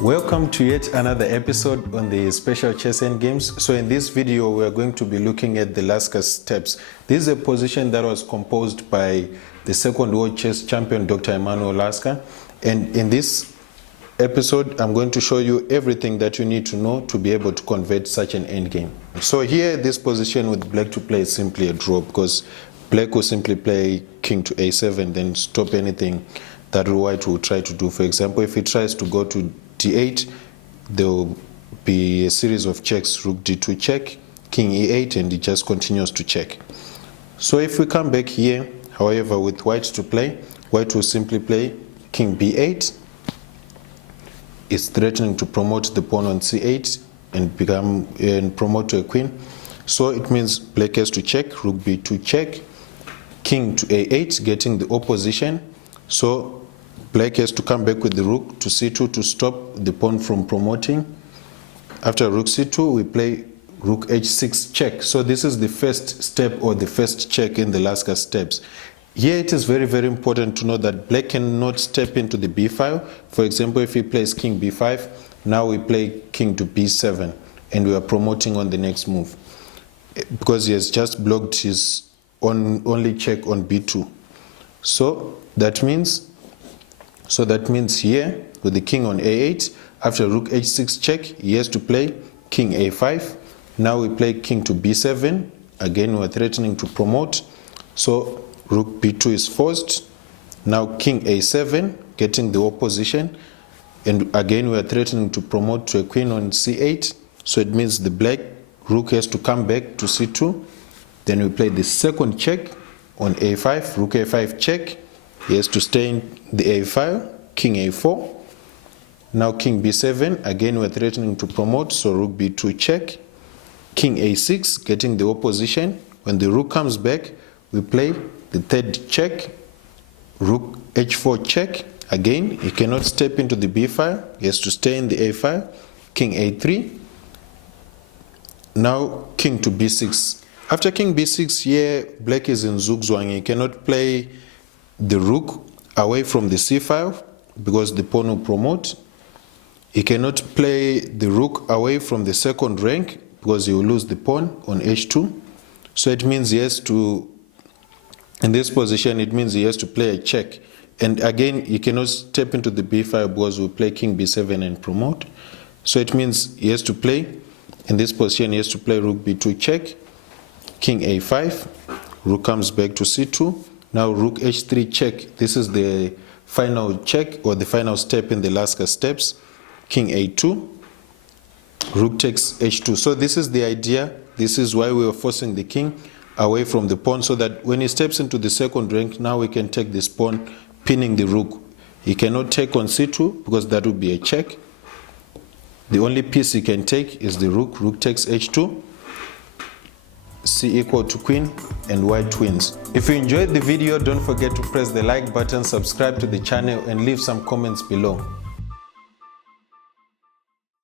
Welcome to yet another episode on the special chess endgames. So in this video we are going to be looking at the Lasker steps. This is a position that was composed by the second world chess champion Dr. Emanuel Lasker, and in this episode I'm going to show you everything that you need to know to be able to convert such an endgame. So here this position with black to play is simply a draw, because black will simply play king to a7, then stop anything that white will try to do. For example, if he tries to go to d8, there will be a series of checks: rook d2 check, king e8, and it just continues to check. So if we come back here, however, with white to play, white will simply play king b8. It's threatening to promote the pawn on c8 and promote to a queen. So it means black has to check, rook b2 check, king to a8, getting the opposition. So black has to come back with the rook to c2 to stop the pawn from promoting. After rook c2, we play rook h6 check. So this is the first step, or the first check in the Lasker steps. Here it is very, very important to know that black cannot step into the b file. For example, if he plays king b5, now we play king to b7, and we are promoting on the next move, because he has just blocked his only check on b2. So that means here, with the king on a8, after rook h6 check, he has to play king a5. Now we play king to b7. Again, we are threatening to promote. So rook b2 is forced. Now king a7, getting the opposition. And again, we are threatening to promote to a queen on c8. So it means the black rook has to come back to c2. Then we play the second check on a5, rook a5 check. He has to stay in the a file, king a4. Now king b7, again we're threatening to promote, so rook b2 check. King a6, getting the opposition. When the rook comes back, we play the third check, rook h4 check. Again, he cannot step into the b file, he has to stay in the a file, king a3. Now king to b6. After king b6, here black is in zugzwang. He cannot play the rook away from the c file because the pawn will promote. He cannot play the rook away from the second rank because he will lose the pawn on h2. So it means he has to, in this position, it means he has to play a check. And again, he cannot step into the b file because we'll play king b7 and promote. So it means he has to play, in this position, he has to play rook b2 check, king a5, rook comes back to c2. Now rook h3 check. This is the final check, or the final step in the Lasker steps. King a2, rook takes h2. So this is the idea. This is why we are forcing the king away from the pawn, so that when he steps into the second rank, now we can take this pawn, pinning the rook. He cannot take on c2 because that would be a check. The only piece he can take is the rook. Rook takes h2. C equal to queen, and white wins. If you enjoyed the video, don't forget to press the like button, subscribe to the channel, and leave some comments below.